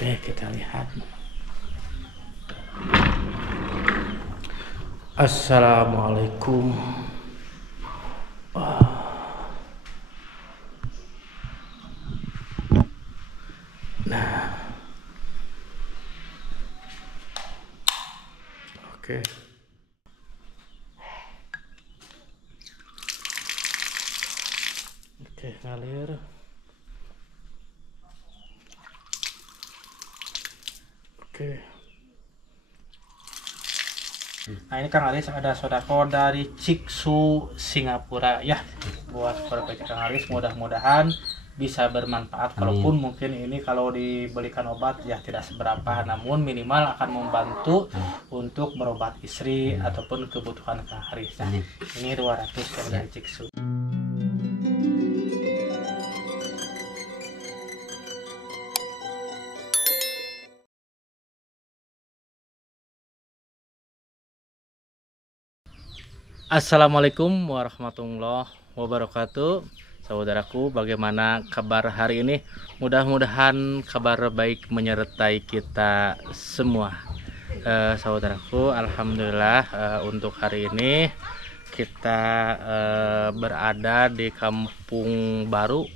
Oke, kita lihat. Assalamualaikum. Nah, oke. Oke, ngalir. Oke. Nah, ini Kang Aris ada sodako dari Ciksu Singapura ya. Buat proyek Kang Aris, mudah-mudahan bisa bermanfaat. Kalaupun mungkin ini kalau dibelikan obat ya tidak seberapa, namun minimal akan membantu untuk berobat istri ataupun kebutuhan Kang Aris. Nah, ini 200 dari Ciksu. Assalamualaikum warahmatullahi wabarakatuh. Saudaraku, bagaimana kabar hari ini? Mudah-mudahan kabar baik menyertai kita semua. Saudaraku, alhamdulillah untuk hari ini kita berada di Kampung Baru,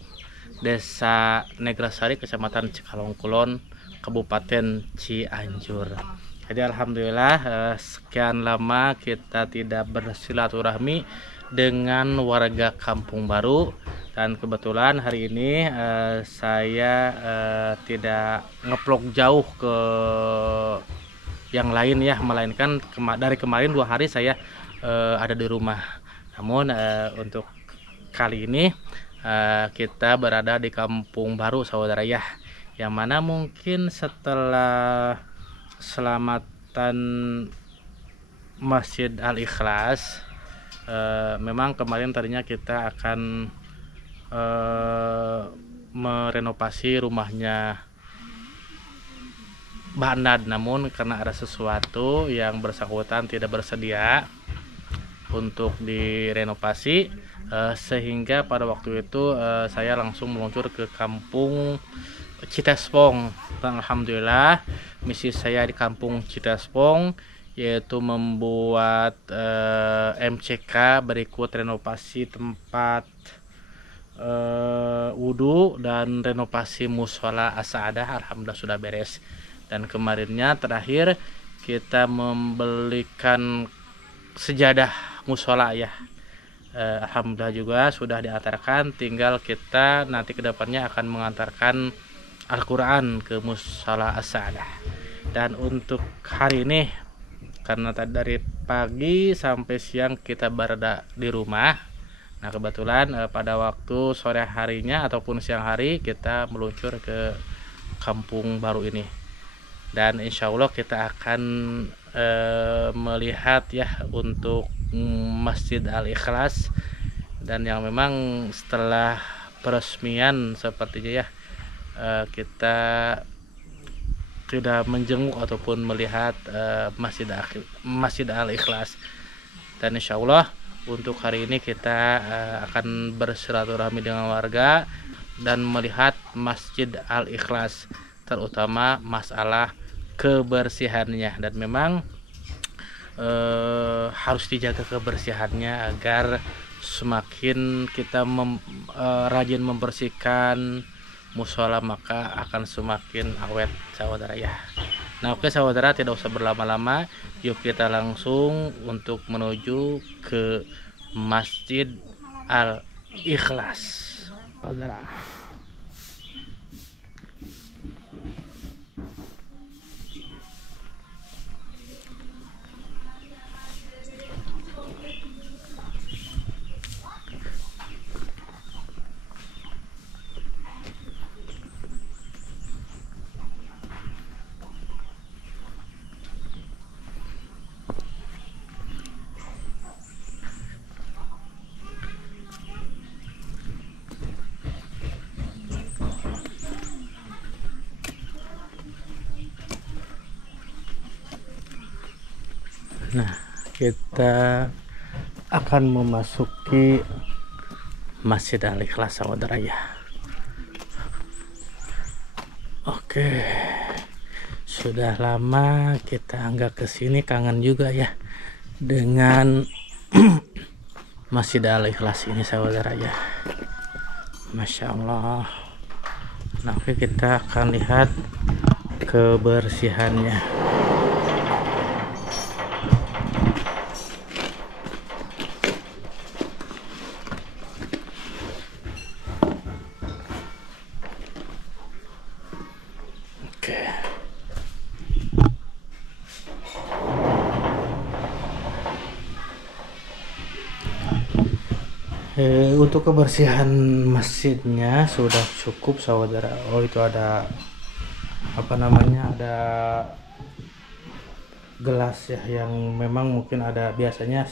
Desa Negrasari, Kecamatan Cikalong Kulon, Kabupaten Cianjur. Jadi alhamdulillah sekian lama kita tidak bersilaturahmi dengan warga Kampung Baru, dan kebetulan hari ini saya tidak ngeplok jauh ke yang lain ya, melainkan dari kemarin 2 hari saya ada di rumah. Namun untuk kali ini kita berada di Kampung Baru, saudara ya, yang mana mungkin setelah selamatan Masjid Al-Ikhlas, memang kemarin tadinya kita akan merenovasi rumahnya Mbak, namun karena ada sesuatu yang bersangkutan tidak bersedia untuk direnovasi, sehingga pada waktu itu saya langsung meluncur ke Kampung Citespong. Dan alhamdulillah misi saya di Kampung Citespong yaitu membuat MCK berikut renovasi tempat wudhu dan renovasi musola As-Saadah. Alhamdulillah sudah beres, dan kemarinnya terakhir kita membelikan sejadah musola ya. Alhamdulillah juga sudah diantarkan, tinggal kita nanti kedepannya akan mengantarkan Al-Quran ke musola As-Saadah. Dan untuk hari ini karena tadi dari pagi sampai siang kita berada di rumah, nah kebetulan pada waktu sore harinya ataupun siang hari kita meluncur ke Kampung Baru ini, dan insya Allah kita akan melihat ya untuk Masjid Al-Ikhlas, dan yang memang setelah peresmian sepertinya ya kita tidak menjenguk ataupun melihat Masjid Al-Ikhlas. Dan insya Allah untuk hari ini kita akan bersilaturahmi dengan warga dan melihat Masjid Al-Ikhlas, terutama masalah kebersihannya. Dan memang harus dijaga kebersihannya agar semakin kita rajin membersihkan musola, maka akan semakin awet, saudara ya. Nah oke saudara, tidak usah berlama-lama, yuk kita langsung untuk menuju ke Masjid Al-Ikhlas, saudara. Nah, kita akan memasuki Masjid Al-Ikhlas, saudara ya. Oke. Sudah lama kita nggak kesini, kangen juga ya dengan Masjid Al-Ikhlas ini saudara ya. Masya Allah. Nanti kita akan lihat kebersihannya. Oke. Untuk kebersihan masjidnya sudah cukup saudara. Oh, itu ada apa namanya, ada gelas ya, yang memang mungkin ada biasanya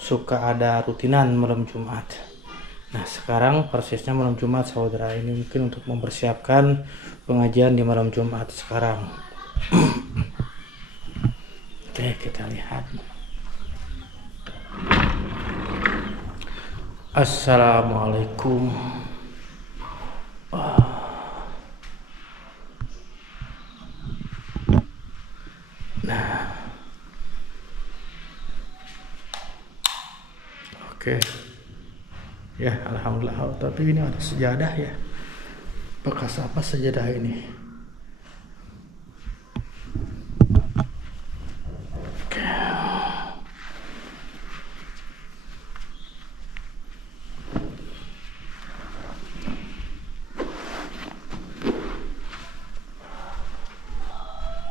suka ada rutinan malam Jumat. Nah sekarang persisnya malam Jumat saudara, ini mungkin untuk mempersiapkan pengajian di malam Jumat sekarang. Oke, kita lihat. Assalamualaikum. Nah, oke ya, alhamdulillah. Tapi ini ada sejadah ya. Bekas apa sejadah ini?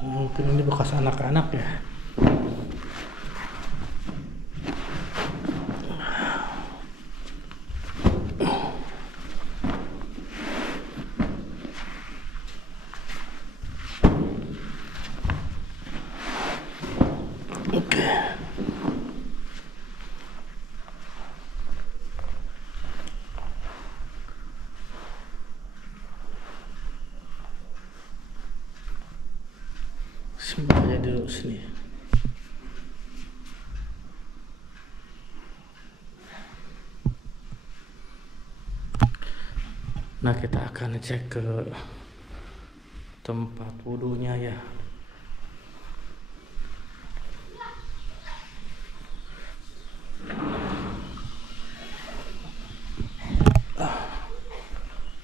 Mungkin ini bekas anak-anak ya. Oke. Semuanya dulu sini. Nah kita akan cek ke tempat wudhunya ya.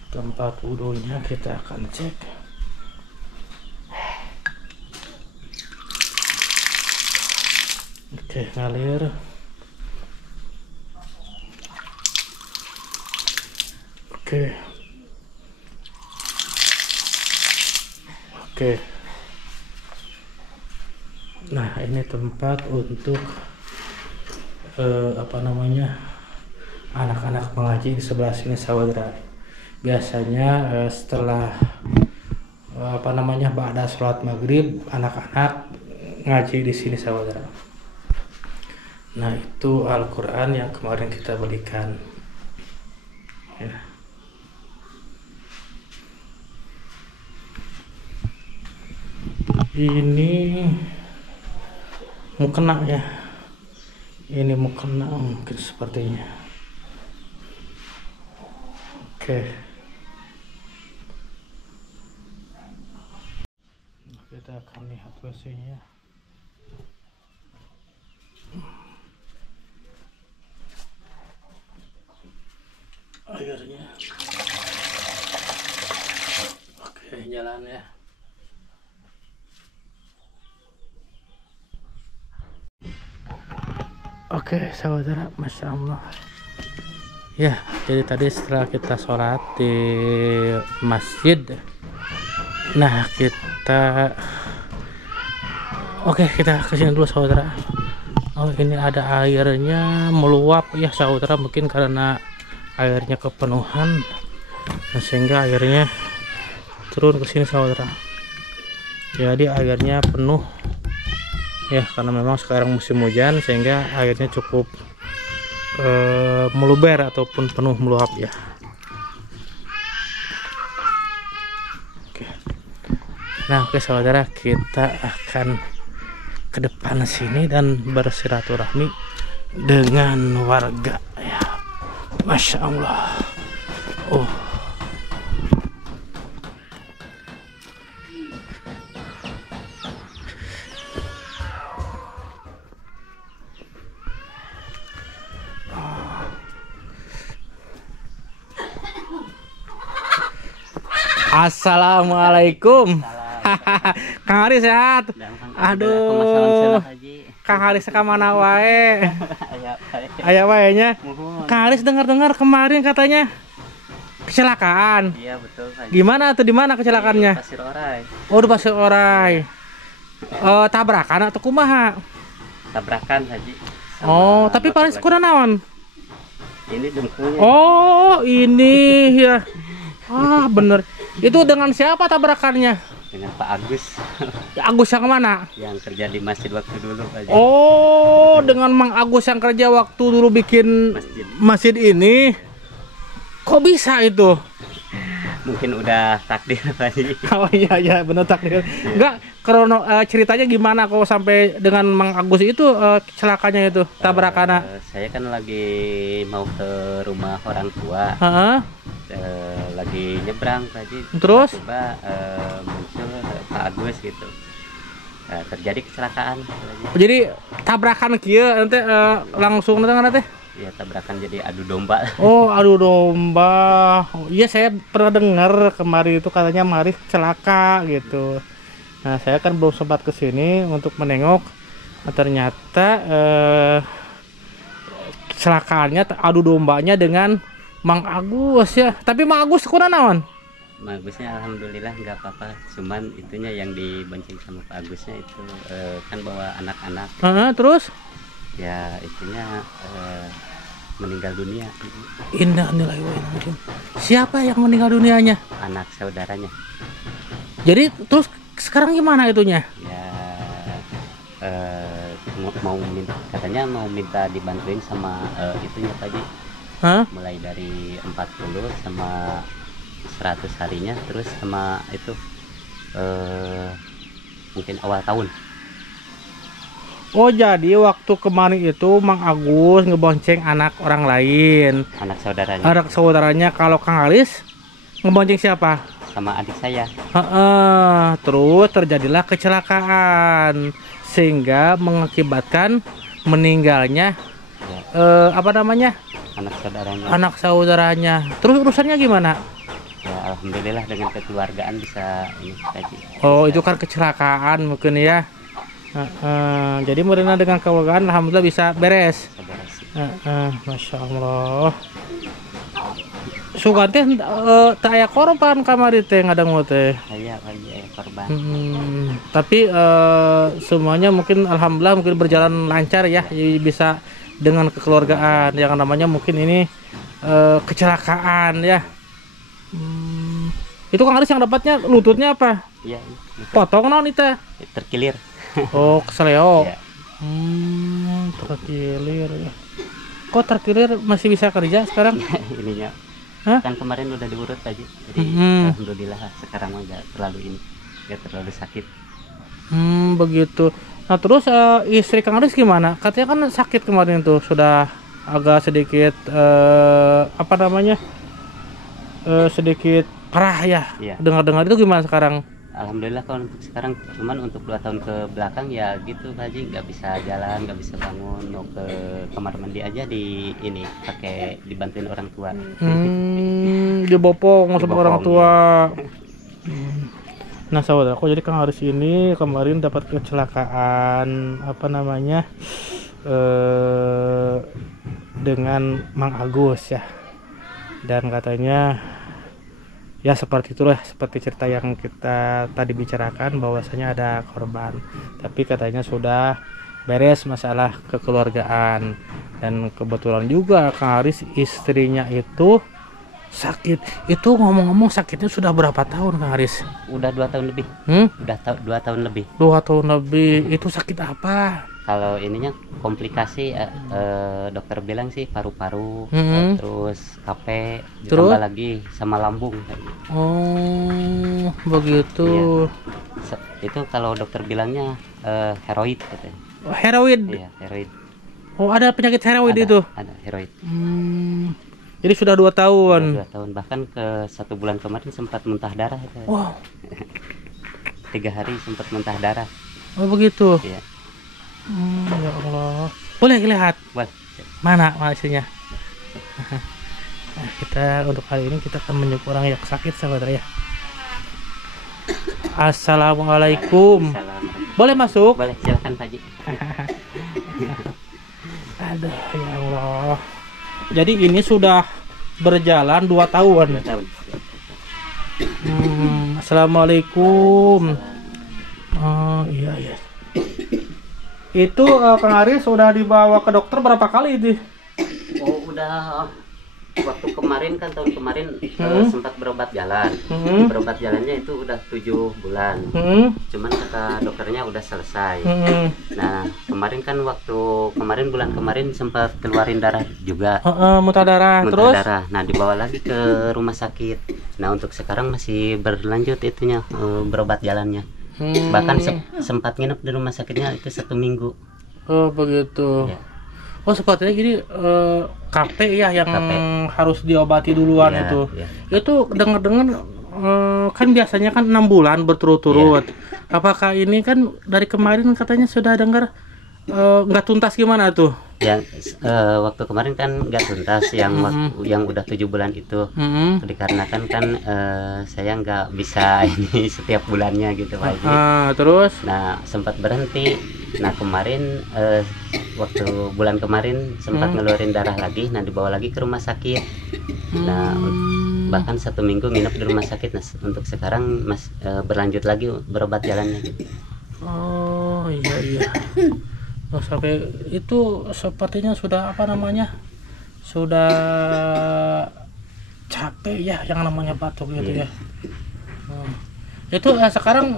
Tempat wudhunya kita akan cek. Oke, ngalir. Oke. Oke. Nah, ini tempat untuk apa namanya, anak-anak mengaji di sebelah sini saudara. Biasanya setelah apa namanya, ba'da sholat maghrib, anak-anak ngaji di sini saudara. Nah itu Al-Quran yang kemarin kita belikan ya. Ini mukena ya. Ini mukena mungkin sepertinya. Oke. Kita akan lihat WC-nya. Airnya. Oke, jalan ya. Oke saudara, Masya Allah ya. Jadi tadi setelah kita sholat di masjid, nah kita kita kesini dulu saudara. Oh, ini ada airnya meluap ya saudara, mungkin karena airnya kepenuhan, nah, sehingga airnya turun ke sini saudara. Jadi airnya penuh ya, karena memang sekarang musim hujan sehingga airnya cukup meluber ataupun penuh meluap ya. Oke. Nah oke saudara, kita akan ke depan sini dan bersilaturahmi dengan warga ya. Masya Allah. Oh, Assalamualaikum. Kang Haris sehat? Aduh, Kang Haris kemana wae? Aya wae nya. Kang Haris dengar-dengar kemarin katanya kecelakaan. Iya betul Haji. Gimana tuh, di mana kecelakaannya? Di Pasir Orai. Oh, di Pasir Orai. Tabrakan atau kumaha? Tabrakan Haji. Oh, tapi paling kurang naon? Ini dengkulnya. Oh, ini ya. Ah, bener. Itu dengan siapa tabrakannya? Dengan Pak Agus. Agus yang mana? Yang kerja di masjid waktu dulu Haji. Oh, dengan Mang Agus yang kerja waktu dulu bikin masjid ini. Kok bisa itu? Mungkin udah takdir Haji. Oh iya benar takdir. Enggak, ceritanya gimana kok sampai dengan Mang Agus itu celakanya itu tabrakannya? Saya kan lagi mau ke rumah orang tua. Heeh. Lagi nyebrang Haji. Terus? Tiba muncul Pak Agus gitu. Terjadi kecelakaan Haji. Jadi tabrakan kieu nanti langsung nanti. Ya tabrakan jadi adu domba. Oh, adu domba. Oh, iya, saya pernah dengar kemarin itu katanya Maris celaka gitu. Nah, saya kan belum sempat ke sini untuk menengok. Nah, ternyata kecelakaannya adu dombanya dengan Mang Agus ya. Tapi Mang Agus kurang naon? Mang Agusnya alhamdulillah nggak apa-apa. Cuman itunya yang dibonceng sama Pak Agusnya itu kan bawa anak-anak. Terus? Ya itunya meninggal dunia. Innalillahi wa inna ilaihi. Siapa yang meninggal dunianya? Anak saudaranya. Jadi terus sekarang gimana itunya? Ya mau minta, katanya mau minta dibantuin sama itunya Pak Ji. Mulai dari 40 sama 100 harinya, terus sama itu mungkin awal tahun. Oh, jadi waktu kemarin itu Mang Agus ngebonceng anak orang lain. Anak saudaranya. Anak saudaranya. Kalau Kang Haris ngebonceng siapa? Sama adik saya. Terus terjadilah kecelakaan sehingga mengakibatkan meninggalnya apa namanya? Anak saudaranya. Anak saudaranya. Terus urusannya gimana? Ya alhamdulillah dengan kekeluargaan bisa ini Haji. Oh, itu kan kecelakaan mungkin ya. Jadi mereka dengan keluargaan alhamdulillah bisa beres. Masya Allah. Sugan teh tak aya korban kamari teh ngadang teh. Aya korban. Tapi semuanya mungkin alhamdulillah mungkin berjalan lancar ya. Jadi bisa dengan kekeluargaan. Yang namanya mungkin ini kecelakaan ya. Itu Kang Haris yang dapatnya lututnya apa? Iya. Potong naon itu? Terkilir. Oh, keseleo. Ya. Terkilir ya. Kok terkilir masih bisa kerja sekarang? Ininya. Kan kemarin udah diurut aja. Jadi alhamdulillah sekarang enggak terlalu terlalu sakit. Begitu. Nah, terus istri Kang Haris gimana? Katanya kan sakit kemarin tuh, sudah agak sedikit apa namanya? Sedikit parah ya. Iya. Dengar-dengar itu gimana sekarang? Alhamdulillah kalau untuk sekarang, cuman untuk 2 tahun ke belakang ya gitu Pak Haji, nggak bisa jalan, nggak bisa bangun, mau ke kamar mandi aja pakai dibantuin orang tua. Dibopong sama orang tua. Nah saudaraku, jadi Kang Haris ini kemarin dapat kecelakaan apa namanya dengan Mang Agus ya, dan katanya ya seperti itulah, seperti cerita yang kita tadi bicarakan bahwasanya ada korban, tapi katanya sudah beres masalah kekeluargaan. Dan kebetulan juga Kang Haris istrinya itu sakit. Itu ngomong-ngomong sakitnya sudah berapa tahun Kang Haris? Udah 2 tahun lebih. Udah 2 tahun lebih. 2 tahun lebih. Itu sakit apa? Kalau ininya komplikasi, dokter bilang sih paru-paru, terus KP, ditambah lagi sama lambung. Oh, begitu. Iya. Itu kalau dokter bilangnya heroid katanya. Oh, heroid? Iya, heroid. Oh, ada penyakit heroid itu? Ada heroid. Jadi sudah 2 tahun. 2 tahun, bahkan ke 1 bulan kemarin sempat muntah darah. Wow. 3 hari sempat muntah darah. Oh, begitu. Iya. Ya Allah. Boleh lihat? Boleh. Mana hasilnya? Nah, kita untuk kali ini kita akan menjemput orang yang sakit saudara ya. Assalamualaikum. Assalamualaikum. Boleh masuk? Boleh, silakan Pak Haji. Aduh, ya Allah. Jadi ini sudah berjalan 2 tahun. 2 tahun. Assalamualaikum. Oh iya iya. Itu Kang Aris sudah dibawa ke dokter berapa kali itu? Oh, udah waktu kemarin kan tahun kemarin sempat berobat jalan. Berobat jalannya itu udah 7 bulan. Cuman kata dokternya udah selesai. Nah, kemarin kan bulan kemarin sempat keluarin darah juga. Muntah darah. Muntah Terus? darah. Nah, dibawa lagi ke rumah sakit. Nah, untuk sekarang masih berlanjut itunya berobat jalannya. Bahkan sempat nginep di rumah sakitnya itu 1 minggu. Oh begitu. Ya. Oh sepertinya gini KP ya yang KP. harus diobati duluan Ya, itu. ya. Itu dengar-dengar kan biasanya kan 6 bulan berturut-turut. Apakah ini kan dari kemarin katanya sudah dengar nggak tuntas gimana tuh? Yang waktu kemarin kan nggak tuntas yang udah 7 bulan itu. Dikarenakan kan saya nggak bisa ini setiap bulannya gitu Pak Haji. Terus? Nah, sempat berhenti. Nah, kemarin waktu bulan kemarin sempat ngeluarin darah lagi. Nah, dibawa lagi ke rumah sakit. Nah, bahkan 1 minggu nginep di rumah sakit. Nah, untuk sekarang berlanjut lagi berobat jalannya gitu. Oh iya iya. Oh, sampai itu sepertinya sudah apa namanya? Sudah capek ya yang namanya batuk gitu ya. Itu sekarang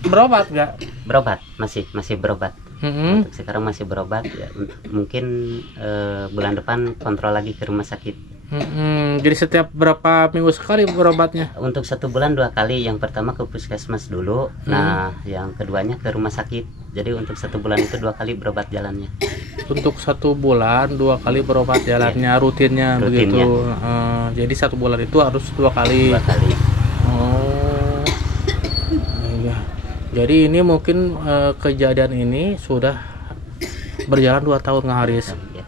berobat nggak? Berobat, masih berobat. Untuk sekarang masih berobat ya. Mungkin bulan depan kontrol lagi ke rumah sakit. Jadi setiap berapa minggu sekali berobatnya? Untuk 1 bulan 2 kali. Yang pertama ke puskesmas dulu. Nah, yang keduanya ke rumah sakit. Jadi untuk 1 bulan itu 2 kali berobat jalannya. Untuk 1 bulan 2 kali berobat jalannya, rutinnya begitu. Jadi 1 bulan itu harus 2 kali. 2 kali. Oh, iya. Jadi ini mungkin kejadian ini sudah berjalan 2 tahun Kang Haris. Ya.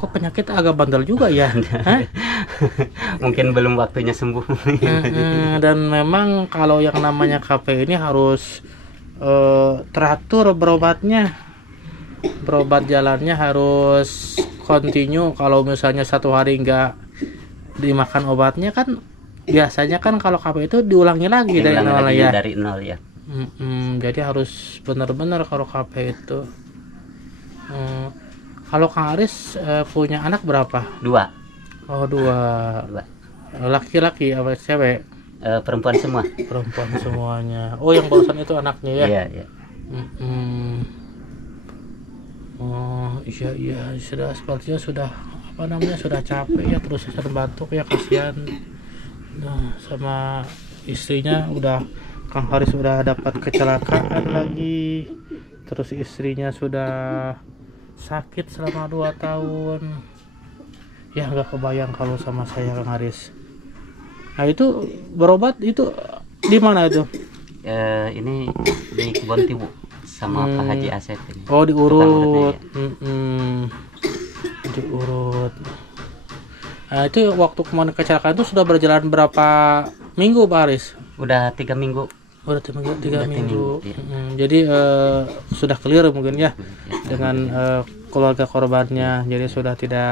Kok penyakit agak bandel juga ya? Mungkin belum waktunya sembuh. Dan memang kalau yang namanya KP ini harus teratur berobatnya. Berobat jalannya harus continue. Kalau misalnya 1 hari nggak dimakan obatnya kan biasanya kan kalau KP itu diulangi lagi dari nol ya. Dari nol ya. Jadi harus benar-benar kalau KP itu. Kalau Kang Aris punya anak berapa? 2. Oh 2. Laki-laki apa cewek? Perempuan semua. Perempuan semuanya. Oh yang barusan itu anaknya ya? Iya, iya. Oh iya sudah sepertinya sudah apa namanya sudah capek ya terus batuk ya kasihan. Nah sama istrinya udah Kang Haris sudah dapat kecelakaan lagi. Terus istrinya sudah sakit selama 2 tahun. Ya nggak kebayang kalau sama saya Kang Haris. Nah itu berobat itu di mana itu? Ini di Kebon Tibu sama Pak Haji Asep ini. Oh diurut. Ya. Diurut. Nah itu waktu kemarin kecelakaan itu sudah berjalan berapa minggu Pak Haris? Udah 3 minggu. Udah 3 minggu. Ya. Jadi sudah clear mungkin ya dengan keluarga korbannya. Jadi sudah tidak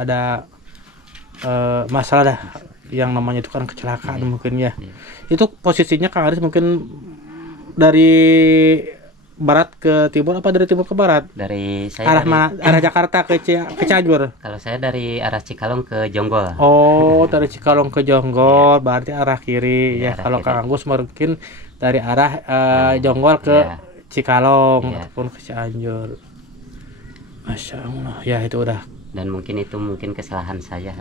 ada masalah dah. Yang namanya itu kan kecelakaan mungkin ya. Itu posisinya Kang Aris mungkin dari barat ke timur apa dari timur ke barat? Dari saya Arah Jakarta ke Cianjur. Kalau saya dari arah Cikalong ke Jonggol. Oh, dari Cikalong ke Jonggol, berarti arah kiri ya. Arah Kalau kiri. Kang Agus mungkin dari arah Jonggol ke Cikalong ataupun ke Cianjur. Masya Allah, ya itu udah. Dan mungkin kesalahan saya.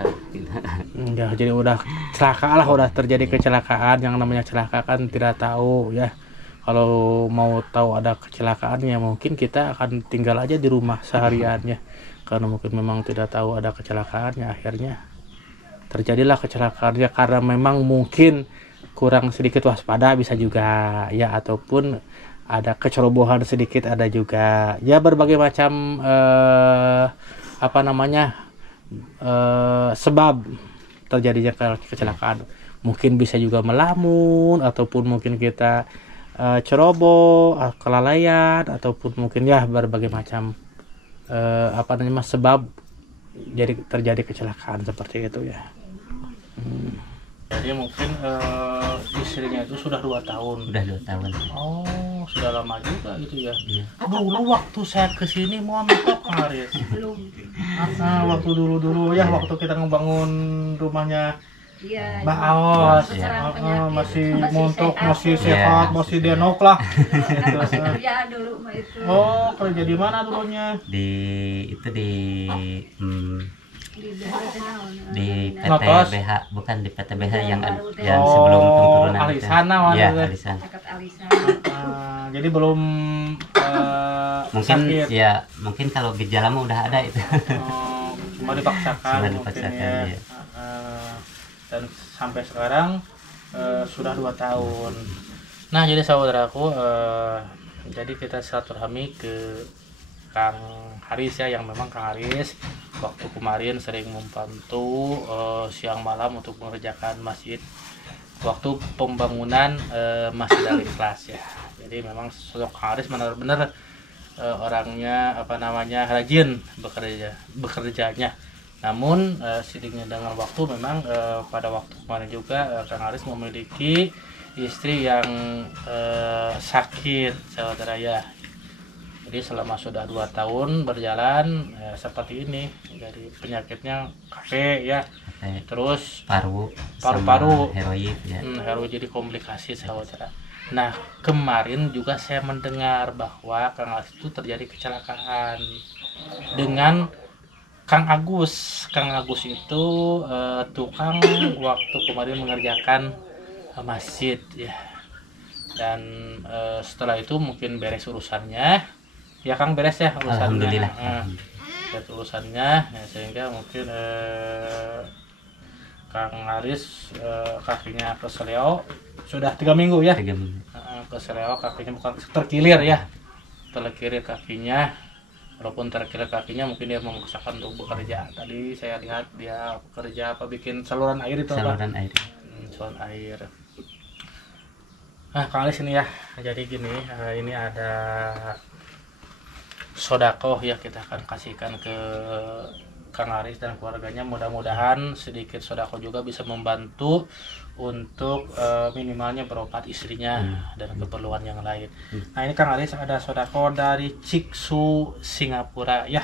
Ya, jadi udah celaka lah, udah terjadi kecelakaan. Yang namanya kecelakaan tidak tahu ya. Kalau mau tahu ada kecelakaan ya mungkin kita akan tinggal aja di rumah sehariannya. Karena mungkin memang tidak tahu ada kecelakaannya, akhirnya terjadilah kecelakaannya karena memang mungkin kurang sedikit waspada bisa juga ya, ataupun ada kecerobohan sedikit ada juga ya, berbagai macam sebab terjadinya kecelakaan. mungkin bisa juga melamun, ataupun mungkin kita ceroboh, kelalaian, ataupun mungkin ya berbagai macam sebab jadi terjadi kecelakaan seperti itu ya. Jadi mungkin istrinya itu sudah 2 tahun. Udah 2 tahun. Oh, sudah lama juga gitu ya. Iya. Dulu waktu saya kesini mau mikro Kang Aris. Belum. Waktu dulu ya, waktu kita ngebangun rumahnya Mbak Awas, masih montok, masih sehat, masih denok lah. Ya dulu mah itu. Oh, kerja di mana dulunya? Di PT Notos. BH, bukan di PT BH yang sebelum turunan Alisana itu. Iya, maksudnya. Alisan. Jadi belum Mungkin sakit. ya, mungkin kalau gejala mah udah ada itu. Cuma dipaksakan Cuma mungkin dipaksakan, ya. ya. Dan sampai sekarang sudah 2 tahun. Nah, jadi saudaraku, jadi kita silaturahmi ke Kang Haris ya, yang memang Kang Haris waktu kemarin sering membantu siang malam untuk mengerjakan masjid waktu pembangunan Masjid Al-Ikhlas ya. Jadi memang sosok Kang Haris benar-benar orangnya rajin bekerjanya. Namun seiringnya dengan waktu memang pada waktu kemarin juga Kang Haris memiliki istri yang sakit, saudara ya. Jadi selama sudah 2 tahun berjalan seperti ini, dari penyakitnya KP ya, terus paru-paru, heroid ya. Heroid jadi komplikasi, saudara. Nah, kemarin juga saya mendengar bahwa Kang Haris itu terjadi kecelakaan dengan Kang Agus. Kang Agus itu tukang waktu kemarin mengerjakan masjid ya. Dan setelah itu mungkin beres urusannya. Ya Kang, beres ya urusannya. Alhamdulillah. Beres urusannya ya, sehingga mungkin Kang Haris kakinya keseleo sudah 3 minggu ya. 3 minggu. Keseleo kakinya, bukan terkilir ya. Terkilir kakinya. Walaupun terkilir kakinya mungkin dia memaksakan untuk bekerja. Tadi saya lihat dia bekerja bikin saluran air itu saluran air. Saluran air. Nah, Kang Haris ini ya. Jadi gini, ini ada sodakoh ya, kita akan kasihkan ke Kang Haris dan keluarganya. Mudah-mudahan sedikit sodakoh juga bisa membantu untuk minimalnya berobat istrinya dan keperluan yang lain. Nah, ini Kang Haris ada sodakoh dari Ciksu Singapura ya,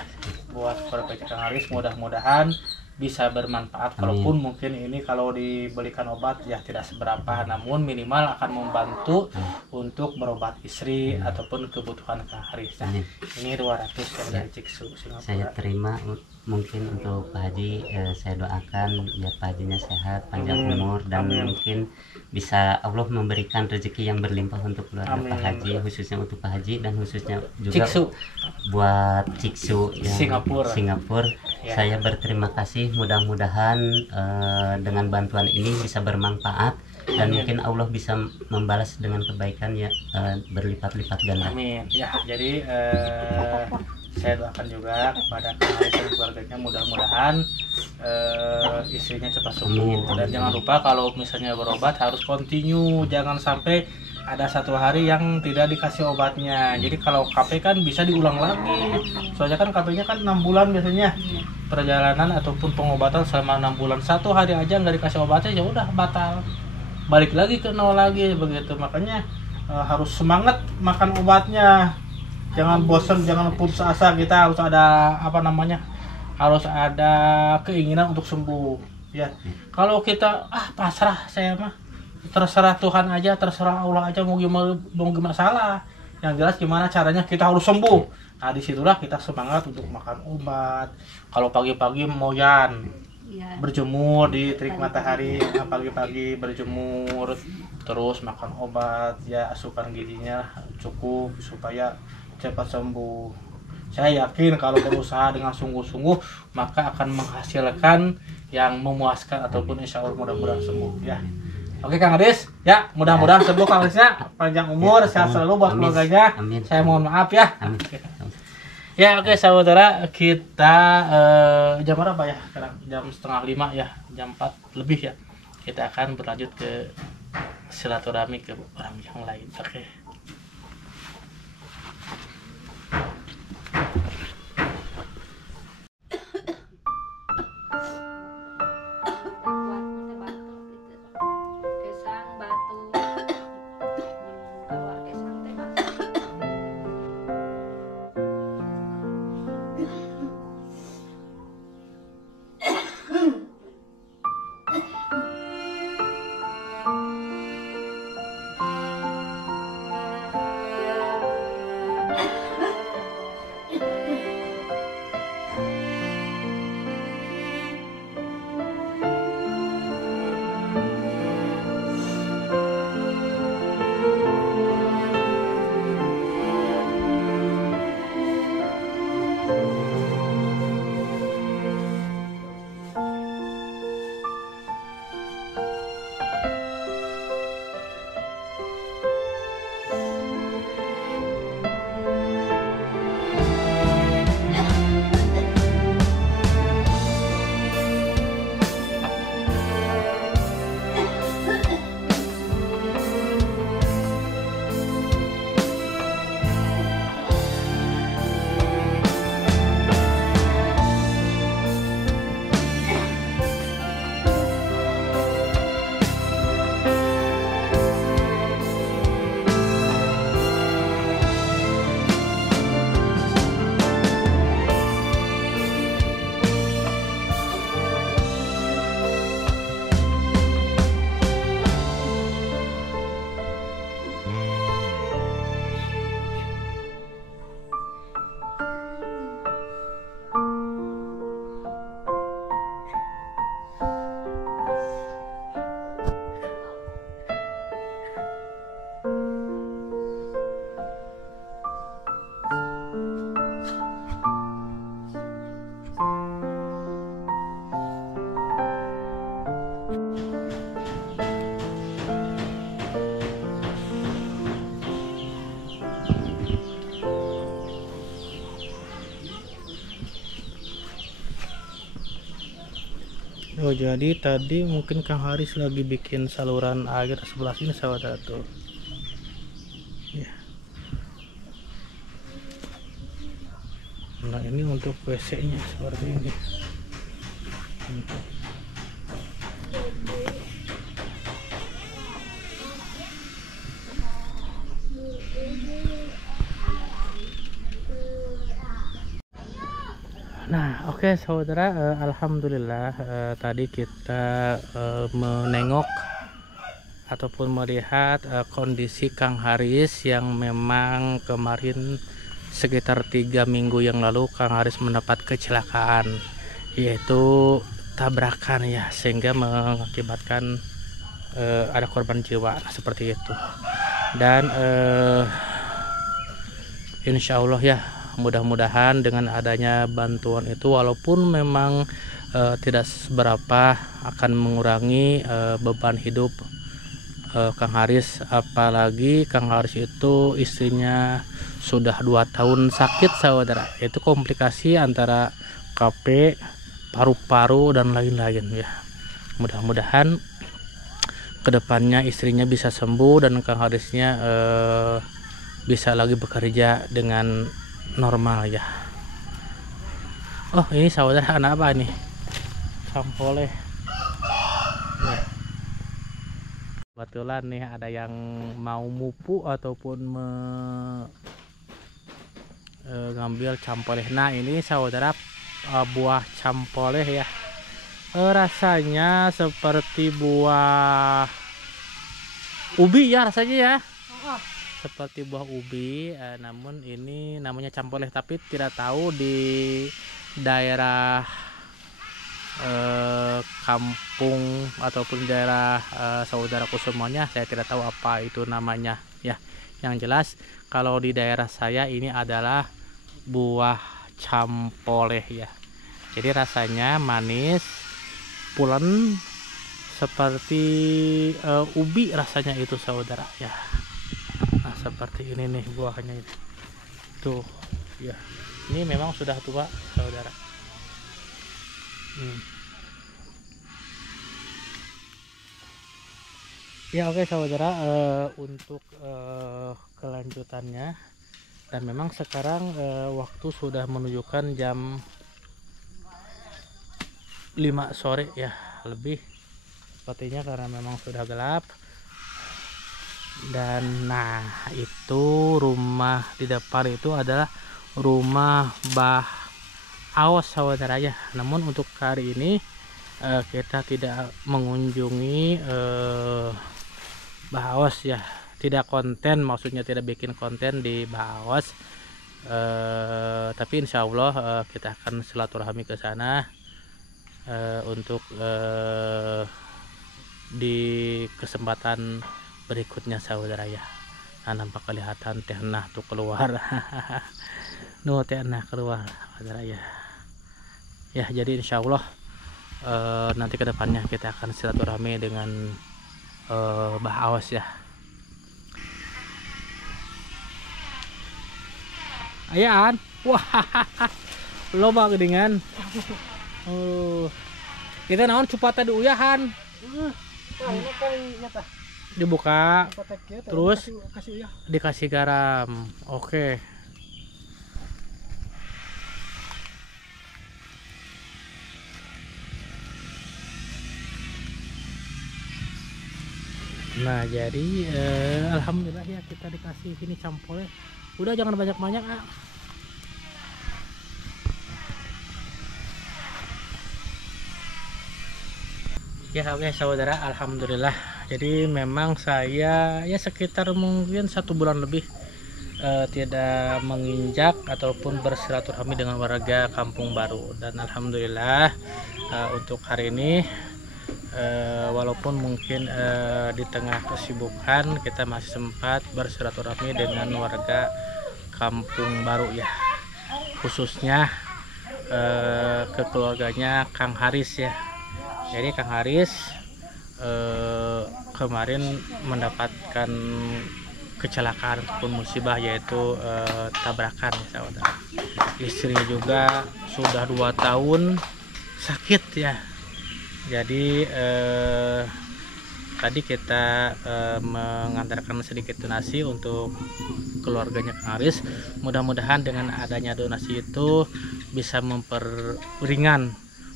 buat keluarga Kang Haris. Mudah-mudahan bisa bermanfaat. Kalaupun mungkin ini kalau dibelikan obat ya tidak seberapa, namun minimal akan membantu untuk berobat istri ataupun kebutuhan Kang Haris. Nah, ini 200 yang dari Ciksu Singapura. Saya terima mungkin untuk Pak Haji, saya doakan biar Pak Hajinya sehat, panjang umur, dan mungkin bisa Allah memberikan rezeki yang berlimpah untuk keluarga Pak Haji, khususnya untuk Pak Haji dan khususnya juga Ciksu. Buat Ciksu yang Singapura. Ya. Saya berterima kasih, mudah-mudahan dengan bantuan ini bisa bermanfaat dan mungkin Allah bisa membalas dengan kebaikan ya, berlipat-lipat ganda. Amin. Ya, jadi saya doakan juga kepada Kang Haris dan keluarganya, mudah-mudahan istrinya cepat sembuh. Dan jangan lupa kalau misalnya berobat harus continue, jangan sampai ada 1 hari yang tidak dikasih obatnya. Jadi kalau KP kan bisa diulang lagi. Soalnya kan KP-nya kan 6 bulan biasanya. Perjalanan ataupun pengobatan selama 6 bulan. 1 hari aja nggak dikasih obatnya ya udah batal. Balik lagi ke 0 lagi begitu. Makanya harus semangat makan obatnya. Jangan bosan, jangan putus asa. Kita harus ada harus ada keinginan untuk sembuh. Ya. Kalau kita pasrah, saya mah terserah Tuhan aja, terserah Allah aja, mau gimana salah. Yang jelas gimana caranya kita harus sembuh. Nah, disitulah kita semangat untuk makan obat. Kalau pagi-pagi moyan berjemur di terik matahari, pagi-pagi berjemur, terus makan obat ya, asupan gizinya cukup supaya cepat sembuh. Saya yakin kalau berusaha dengan sungguh-sungguh maka akan menghasilkan yang memuaskan ataupun insya Allah mudah-mudahan sembuh ya. Oke Kang Haris, ya mudah-mudahan sembuh Kang Harisnya, panjang umur, sehat selalu buat keluarganya. Saya mohon maaf ya. Ya oke saudara, kita jam berapa ya? Sekarang jam 4:30 ya, jam 4 lebih ya. kita akan berlanjut ke silaturahmi ke orang yang lain. Oke. Kesang batu. Keluar kesang teh batu. Oh, jadi tadi mungkin Kang Haris lagi bikin saluran air sebelah sini saudara tuh. Ya. Nah, ini untuk WC-nya seperti ini. Nah, oke saudara, alhamdulillah tadi kita menengok ataupun melihat kondisi Kang Haris yang memang kemarin sekitar 3 minggu yang lalu Kang Haris mendapat kecelakaan, yaitu tabrakan ya, sehingga mengakibatkan ada korban jiwa seperti itu. Dan insya Allah ya, mudah-mudahan dengan adanya bantuan itu, walaupun memang tidak seberapa, akan mengurangi beban hidup Kang Haris. Apalagi Kang Haris itu istrinya sudah 2 tahun sakit saudara, itu komplikasi antara KP, paru-paru dan lain-lain ya. Mudah-mudahan kedepannya istrinya bisa sembuh dan Kang Harisnya bisa lagi bekerja dengan normal ya. Oh, ini saudara anak apa nih? Sampoleh. Ya. Kebetulan nih ada yang mau mupu ataupun ngambil campoleh. Nah, ini saudara buah campoleh ya. Rasanya seperti buah ubi ya rasanya ya. Seperti buah ubi, namun ini namanya campoleh, tapi tidak tahu di daerah kampung ataupun daerah saudaraku semuanya, saya tidak tahu apa itu namanya ya. Yang jelas kalau di daerah saya ini adalah buah campoleh ya. Jadi rasanya manis, pulen, seperti ubi rasanya itu saudara ya. Nah, seperti ini nih buahnya itu. Tuh, ya. Ini memang sudah tua, saudara. Ya oke saudara, untuk kelanjutannya, dan memang sekarang waktu sudah menunjukkan jam 5 sore ya lebih sepertinya, karena memang sudah gelap. Dan nah itu rumah di depan itu adalah rumah Mbah Aos saudara ya. Namun untuk hari ini kita tidak mengunjungi Mbah Aos ya, tidak konten, maksudnya tidak bikin konten di Mbah Aos. Tapi insya Allah kita akan silaturahmi ke sana untuk di kesempatan berikutnya saudara ya. Nah, nampak kelihatan teh nah tuh keluar. Nuh teh nah keluar saudara ya. Ya jadi insya Allah nanti kedepannya kita akan silaturahmi dengan Mbah Aos ya. Ayaan, wah, loba gedengan. Oh, kita naon cupata di uyahan. Ini kan nyata. Dibuka, terus kasih uyah. dikasih garam. Oke. Nah jadi alhamdulillah ya kita dikasih ini campurnya. Udah jangan banyak-banyak ah. Ya oke saudara, alhamdulillah. Jadi memang saya ya sekitar mungkin 1 bulan lebih tidak menginjak ataupun bersilaturahmi dengan warga Kampung Baru. Dan alhamdulillah untuk hari ini walaupun mungkin di tengah kesibukan kita masih sempat bersilaturahmi dengan warga Kampung Baru ya, khususnya ke keluarganya Kang Haris ya. Jadi Kang Haris kemarin mendapatkan kecelakaan ataupun musibah, yaitu tabrakan ya saudara. Istrinya juga sudah 2 tahun sakit ya. Jadi tadi kita mengantarkan sedikit donasi untuk keluarganya Kang Haris. Mudah-mudahan dengan adanya donasi itu bisa memperingan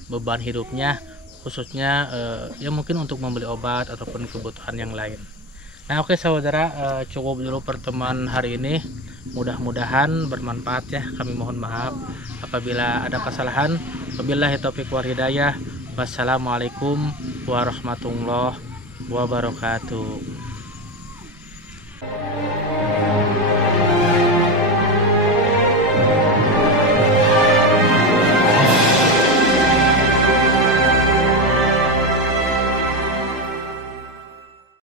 beban hidupnya, khususnya ya mungkin untuk membeli obat ataupun kebutuhan yang lain. Nah oke saudara, cukup dulu pertemuan hari ini, mudah-mudahan bermanfaat ya. Kami mohon maaf apabila ada kesalahan. Wabillahi taufiq wal hidayah. Wassalamualaikum warahmatullahi wabarakatuh.